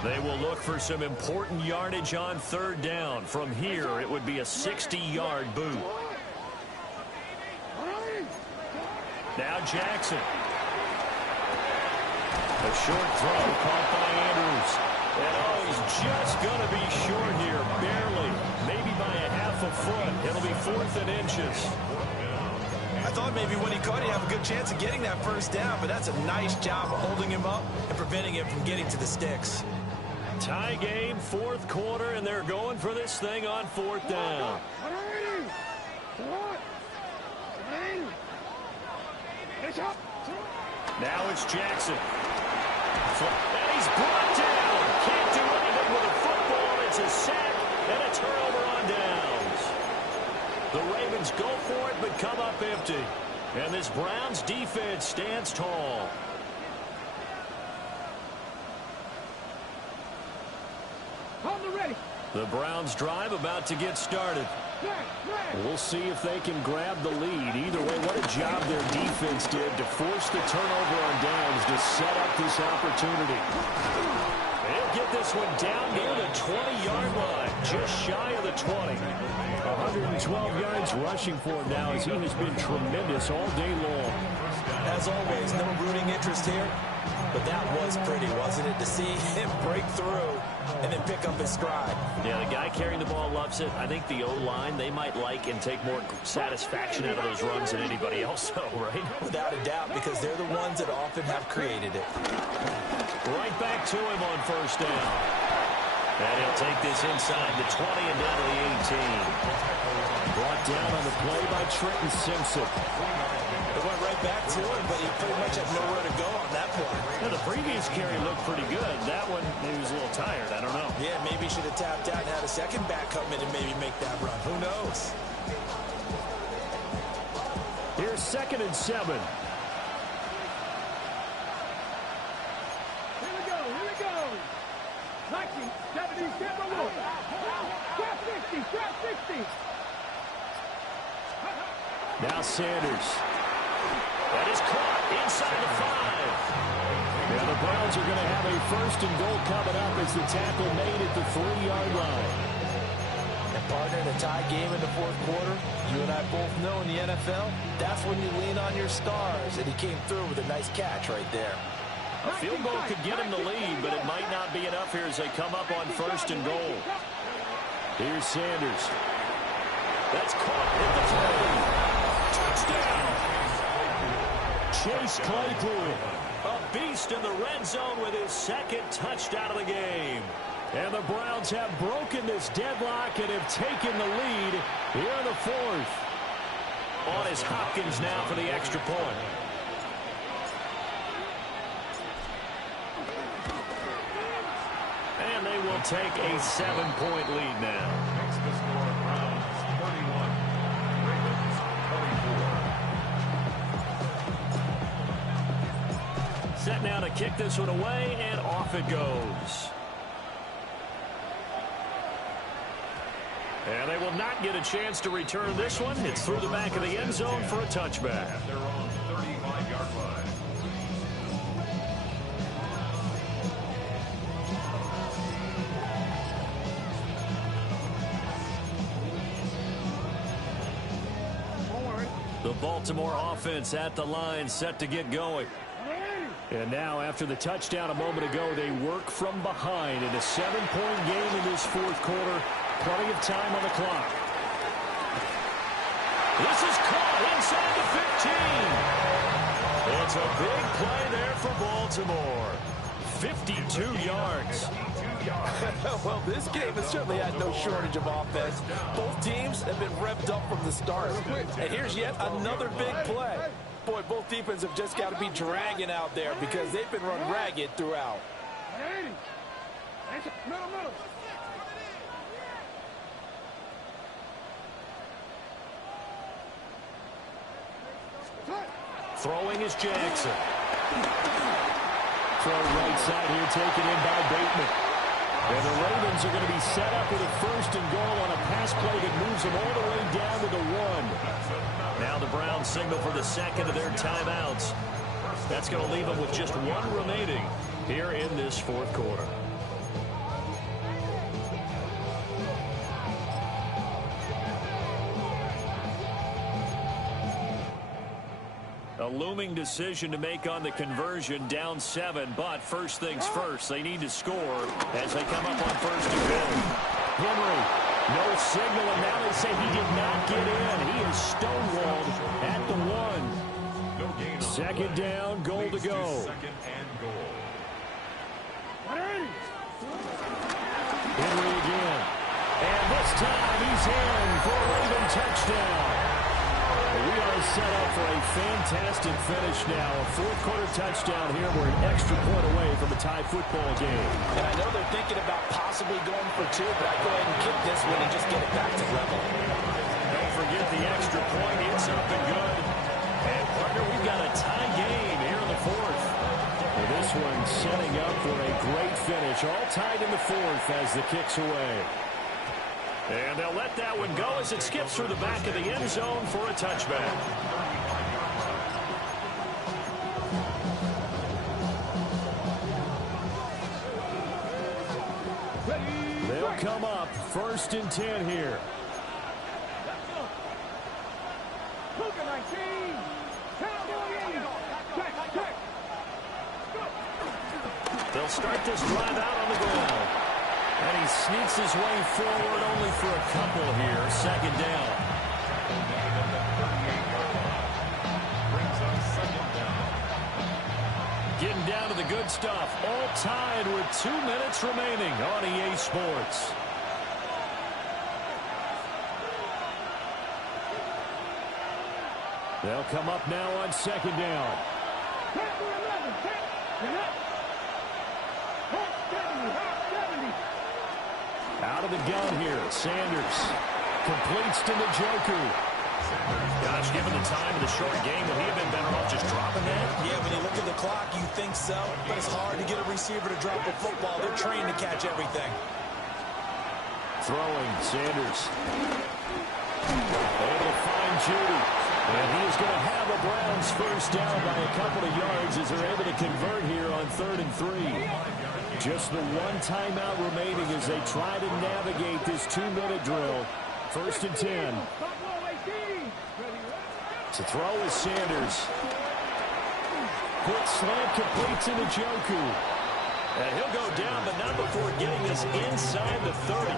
They will look for some important yardage on 3rd down. From here, it would be a 60-yard boot. Now Jackson. A short throw caught by Andrews. And he's just going to be short here, barely. Maybe by a half a foot. It'll be 4th and inches. I thought maybe when he caught, he'd have a good chance of getting that first down, but that's a nice job of holding him up and preventing him from getting to the sticks. Tie game, 4th quarter, and they're going for this thing on 4th down. Now it's Jackson. And he's brought down. Can't do anything with a football. It's a sack and a turnover on downs. The Ravens go for it, but come up empty. And this Browns defense stands tall. The Browns drive about to get started. We'll see if they can grab the lead. Either way, what a job their defense did to force the turnover on downs to set up this opportunity. They'll get this one down near the 20-yard line, just shy of the 20. 112 yards rushing for him now as he has been tremendous all day long. As always, no rooting interest here. But that was pretty, wasn't it? To see him break through and then pick up his stride. Yeah, the guy carrying the ball loves it. I think the O-line, they might like and take more satisfaction out of those runs than anybody else, though, right? Without a doubt, because they're the ones that often have created it. Right back to him on first down. And he'll take this inside the 20 and down to the 18. Brought down on the play by Trenton Simpson. It went right back to him, but he pretty much had nowhere to go on that play. Now, the previous carry looked pretty good. That one, he was a little tired. I don't know. Yeah, maybe he should have tapped out and had a second back come in and maybe make that run. Who knows? Here's 2nd and 7. Here we go, here we go. 1977 Lewis. Trap 60, trap 60. Now Sanders. That is caught inside the 5. Yeah, the Browns are going to have a 1st and goal coming up as the tackle made at the 3-yard line. And partner, in a tie game in the 4th quarter, you and I both know in the NFL, that's when you lean on your stars, and he came through with a nice catch right there. A field goal could get him the lead, but it might not be enough here as they come up on 1st and goal. Here's Sanders. That's caught at the 30. Touchdown! Chase Claypool, a beast in the red zone with his 2nd touchdown of the game. And the Browns have broken this deadlock and have taken the lead here in the 4th. On is Hopkins now for the extra point. And they will take a 7-point lead now. Makes the score Browns 31, Ravens 24. Set now to kick this one away, and off it goes. And they will not get a chance to return this one. It's through the back of the end zone for a touchback. At their own 35-yard line. The Baltimore offense at the line, set to get going. And now, after the touchdown a moment ago, they work from behind in a 7-point game in this 4th quarter. Plenty of time on the clock. This is caught inside the 15. It's a big play there for Baltimore. 52 yards. Well, this game has certainly had no shortage of offense. Both teams have been revved up from the start. And here's yet another big play. Boy, both defenses have just got to be dragging out there because they've been run ragged throughout. Middle. Throwing is Jackson. Throw right side here, taken in by Bateman. And the Ravens are going to be set up with a 1st and goal on a pass play that moves them all the way down to the 1. Now the Browns signal for the 2nd of their timeouts. That's going to leave them with just 1 remaining here in this 4th quarter. A looming decision to make on the conversion, down 7, but first things first, they need to score as they come up on 1st and goal. Henry, no signal, and now they say he did not get in. He is stonewalled at the 1. No gain on 2nd down, goal to go. 2nd and goal. Henry again. And this time he's in for a Raven touchdown. We are set up for a fantastic finish now. A 4th quarter touchdown here. We're an extra point away from a tie football game. And I know they're thinking about possibly going for 2, but I go ahead and kick this one and just get it back to level. Don't forget the extra point. It's up and good. And, partner, we've got a tie game here in the 4th. And this one setting up for a great finish. All tied in the 4th as the kick's away. And they'll let that one go as it skips through the back of the end zone for a touchback. They'll come up 1st and 10 here. They'll start this drive out on the ground. And he sneaks his way forward only for a couple here. Second down. Getting down to the good stuff. All tied with 2 minutes remaining on EA Sports. They'll come up now on second down. Out of the gun here. Sanders completes to Njoku. Gosh, given the time of the short game, would he have been better off just dropping that? Yeah, when you look at the clock, you think so. But it's hard to get a receiver to drop a football. They're trained to catch everything. Throwing, Sanders. Able to find Judy. And he is going to have the Browns first down by a couple of yards as they're able to convert here on 3rd and 3. Just the one timeout remaining as they try to navigate this 2-minute drill. 1st and 10. To throw is Sanders. Quick slant completes to Njoku. And he'll go down, but not before getting this inside the 30.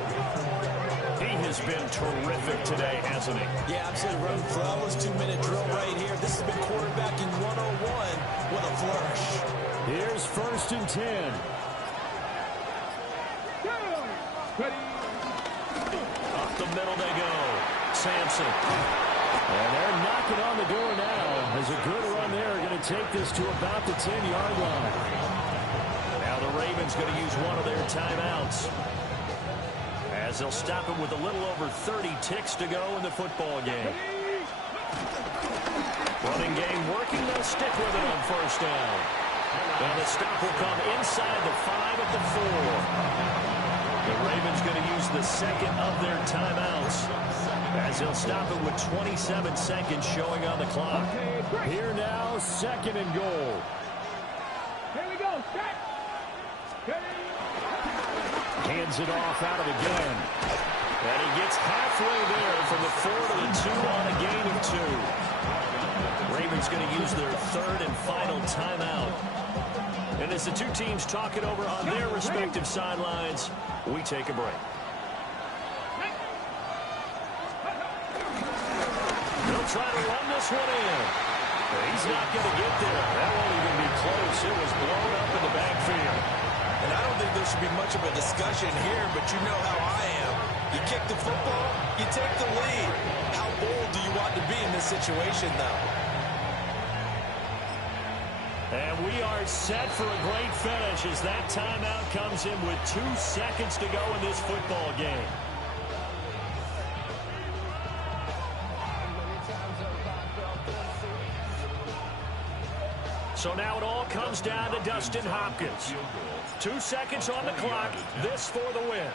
He has been terrific today, hasn't he? Yeah, absolutely. Running flawless 2-minute drill right here. This has been quarterbacking 101 with a flourish. Here's 1st and 10. Up the middle they go. Sampson. And they're knocking on the door now. As a good run there, going to take this to about the 10-yard line. Now the Ravens going to use one of their timeouts, as they'll stop it with a little over 30 ticks to go in the football game. Running game working. They'll stick with it on 1st down. And the stop will come inside the 5 at the 4. The Ravens going to use the second of their timeouts, as they'll stop it with 27 seconds showing on the clock. Here now, 2nd and goal. Here we go. Set. Hands it off out of the gun. And he gets halfway there from the 4 to the 2 on a gain of 2. Ravens going to use their 3rd and final timeout. And as the two teams talk it over on their respective sidelines, we take a break. They'll try to run this one in. He's not going to get there. That won't even be close. It was blown up in the backfield. And I don't think there should be much of a discussion here, but you know how I am. You kick the football, you take the lead. How bold do you want to be in this situation, though? And we are set for a great finish as that timeout comes in with 2 seconds to go in this football game. So now it all comes down to Dustin Hopkins. 2 seconds on the clock. This for the win.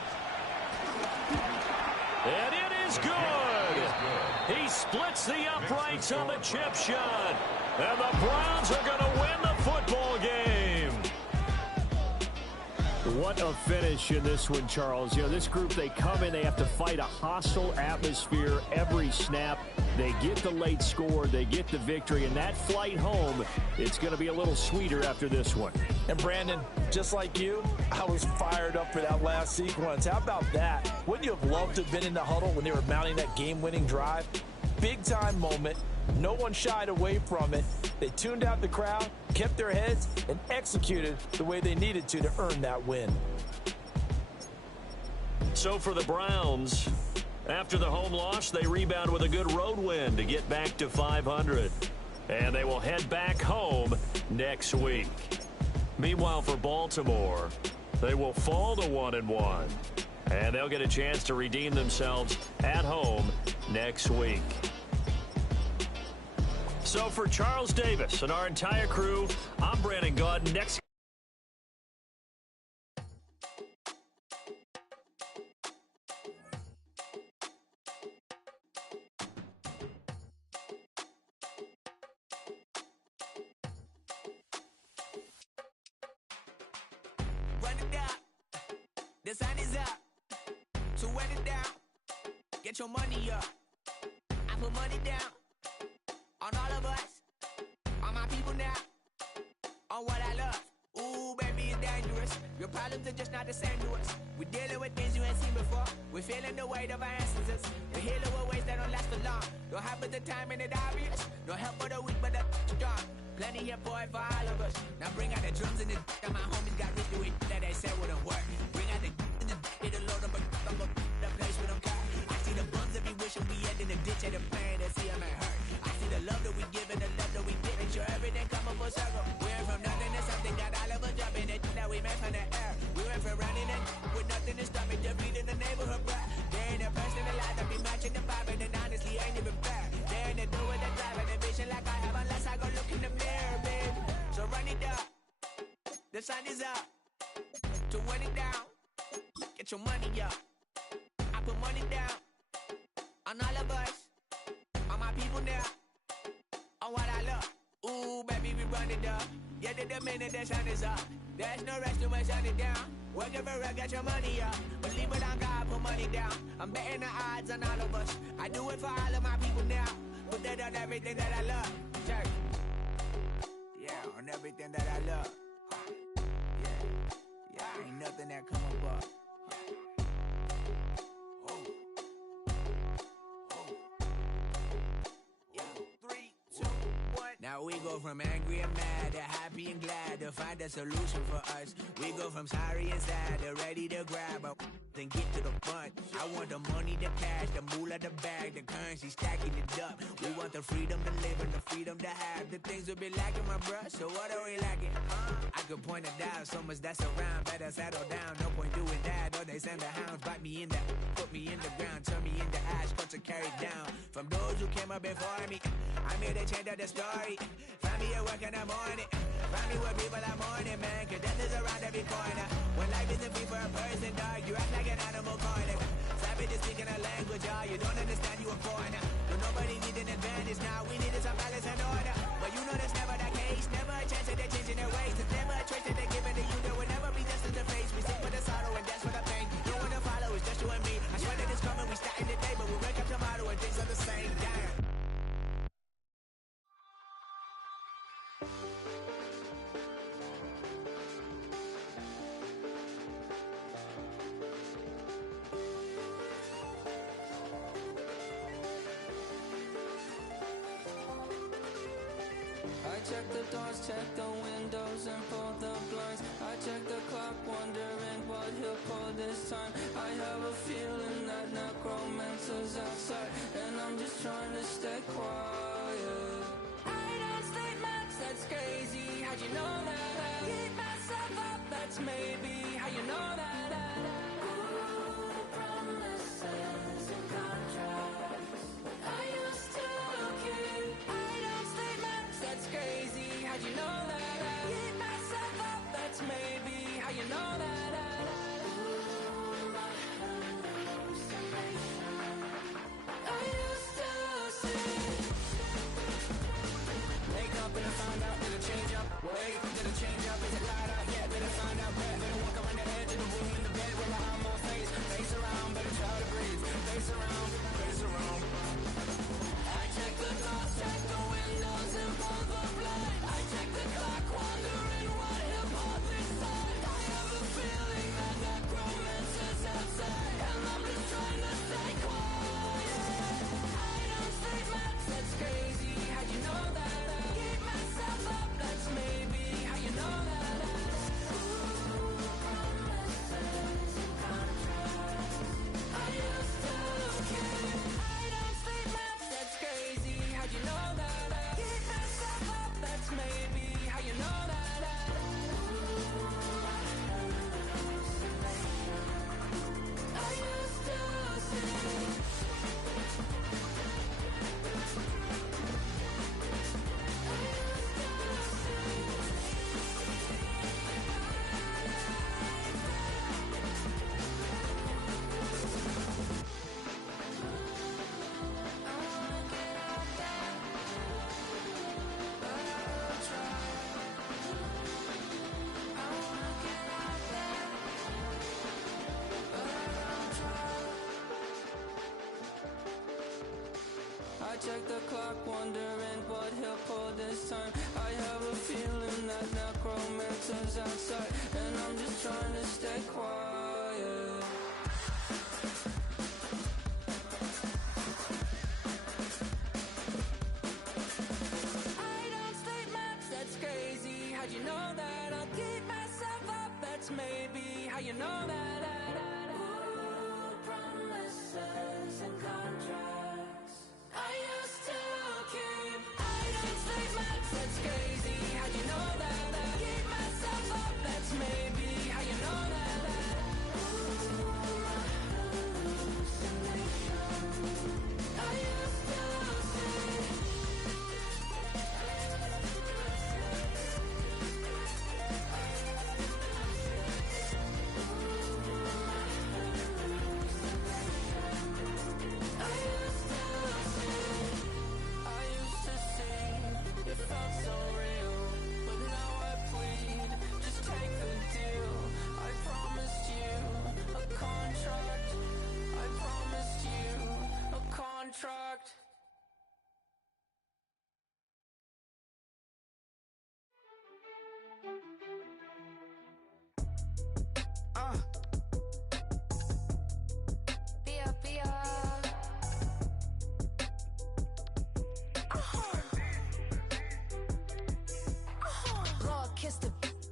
And it is good. He splits the uprights on the chip shot. And the Browns are going to win the football game. What a finish in this one, Charles. You know, this group, they come in, they have to fight a hostile atmosphere every snap. They get the late score, they get the victory, and that flight home, it's going to be a little sweeter after this one. And Brandon, just like you, I was fired up for that last sequence. How about that? Wouldn't you have loved to have been in the huddle when they were mounting that game-winning drive? Big-time moment. No one shied away from it. They tuned out the crowd, kept their heads, and executed the way they needed to earn that win. So for the Browns, after the home loss, they rebound with a good road win to get back to 500. And they will head back home next week. Meanwhile, for Baltimore, they will fall to 1-1. And they'll get a chance to redeem themselves at home next week. So for Charles Davis and our entire crew, I'm Brandon Gaudin. Next. Run it down. The sun is up. So run it down. Get your money up. I put money down. On all of us, on my people now, on what I love. Ooh, baby, it's dangerous. us. Your problems are just not the same to us. We're dealing with things you ain't seen before. We're feeling the weight of our ancestors. We're healing with ways that don't last for long. Don't have but the time and it obvious. No help for the weak, but the strong. Plenty here for it for all of us. Now bring out the drums and the that my homies got rich to it that they said wouldn't work. Bring out the and the it'll load up the place with them cut. I see the bums that be wishing we end in the ditch at the pain that see them ain't hurt. I see the love that we give and the love that we give. Make sure everything come up full circle. We're from nothing to something, got all of us jumping it that we made from the air. We went from running and with nothing to stop it, just beat in the neighborhood, bruh. There ain't a person alive that be matching the vibe, and honestly ain't even fair. There ain't a do with the drive and the vision like I have unless I go look in the mirror, babe. So run it up, the sun is up. To run it down, get your money up. I put money down on all of us, on my people now, on what I love. Ooh, baby, we run it up. Yeah, the minute the sun is up, there's no rest to my shut it down. Working for real, get your money up. Believe it on God, put money down. I'm betting the odds on all of us. I do it for all of my people now. Put that on everything that I love. Check. Yeah, on everything that I love. Yeah, ain't nothing that come above. Now we go from angry and mad to happy and glad to find a solution for us. We go from sorry and sad to ready to grab up and get to the front. I want the money, the cash, the moolah, the bag, the currency, stacking it up. We want the freedom to live and the freedom to have the things we'll be lacking, my bruh. So what are we lacking? I could point it out, so much that's around. Better settle down, no point doing that. Or they send the hounds, bite me in the, put me in the ground, turn me into ash, cut to carry down. From those who came up before me, I'm here to change up the story. Find me at work in the morning. Find me with people I'm morning, man. Cause death is around every corner. When life isn't free for a person, dog, you act like an animal corner. Savage is speaking a language, y'all. You don't understand, you a foreigner. But nobody needs an advantage now. We needed some balance and order. But you know that's never the case. Never a chance that they're changing their ways. There's never a choice that they're giving to you. There will never be justice to face. We sing for the sorrow and dance for the pain. No one to follow, it's just you and me. I swear that it's coming, we starting today. But we'll wake up tomorrow and things are the same. Damn. I check the doors, check the windows and pull the blinds. I check the clock, wondering what he'll pull this time. I have a feeling that necromancer's outside, and I'm just trying to stay quiet. I don't state much, that's crazy. How'd you know that? Keep myself up, that's maybe how you know that. Ooh, promises and contracts. I used to keep. I don't state much, that's crazy. How'd you know that? Keep myself up, that's maybe how you know that. Ooh, my hallucination. I used to see. Wake up and I found out, did it change up? Wait, did it change up? Is it light out yet? Did it find out where? Better walk around the edge of the room in the bed with my arm on face. Face around, better try to breathe. Face around, face around. I check the doors, check the windows and pull the blind. I check the clock, wondering what he'll pull this time. I have a feeling that necromancer's outside, and I'm just trying to stay quiet. I don't say much, that's crazy. How'd you know that? Keep myself up, that's maybe how you know that. Ooh, promises and contracts. I used to keep. I don't say much, that's crazy. How'd you know that? Keep myself up, that's maybe how you know that. Ooh, my hallucination. I used to see. check the clock, wondering what he'll pull this time. I have a feeling that necromancer's outside, and I'm just trying to stay quiet. I don't sleep much, that's crazy. How'd you know that? I'll keep myself up, that's maybe how you know that. Ooh, promises and contracts I used to keep. I don't sleep much, that's crazy. How'd you know that? I'll keep myself up, that's maybe how you know that. Ooh, hallucination I used to see. It felt so real, but now I plead, just take the deal. I promised you a contract. I promised you a contract.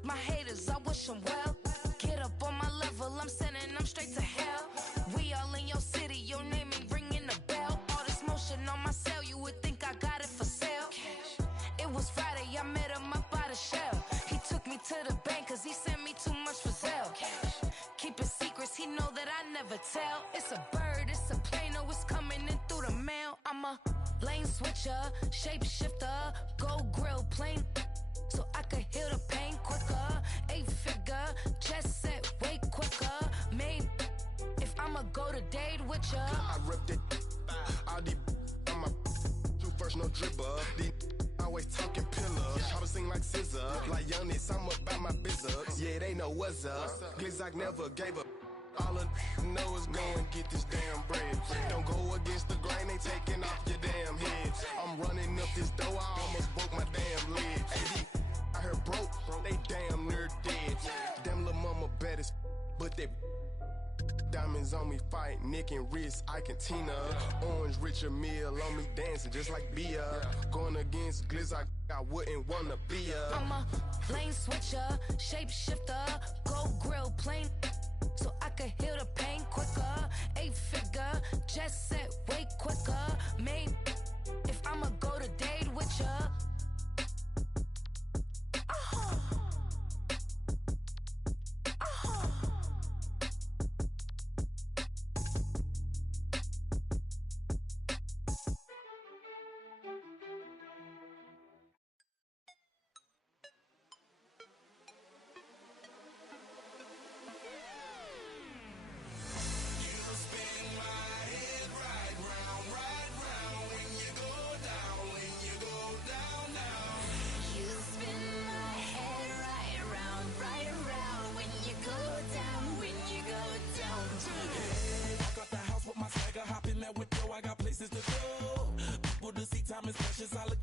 My haters, I wish them well. Get up on my level, I'm sending them straight to hell. We all in your city, your name ain't ringing a bell. All this motion on my cell, you would think I got it for sale. It was Friday, I met him up by the shell. He took me to the bank, cause he sent me too much for Zelle. Keeping secrets, he know that I never tell. It's a bird, it's a plane, oh, it's coming in through the mail. I'm a lane switcher, shapeshifter, gold grill, plane, so I could heal the pain quicker. 8-figure, just set way quicker. Maybe if I'ma go to date with ya. I ripped it. All these on my you first, no dribble. These always talking pillars. Try to sing like scissor. Like youngest, I'm about my business. Yeah, they know what's up. Glizak never gave up. All of know is go and get this damn bread. Don't go against the grain, they taking off your damn head. I'm running up this door, I almost broke my damn leg. I heard broke, they damn near dead. Damn little mama bad as but they diamonds on me fight, neck and wrist, I can Tina. Orange Richard Mill on me dancing just like Bia. Going against Glizak, I wouldn't wanna be a. I'm a lane switcher, shapeshifter, gold grill, plane, so I could heal the pain quicker. 8-figure, just set way quicker. Maybe if I'ma go to date with ya. Hopping that window, I got places to go. People to see, time is precious. I'll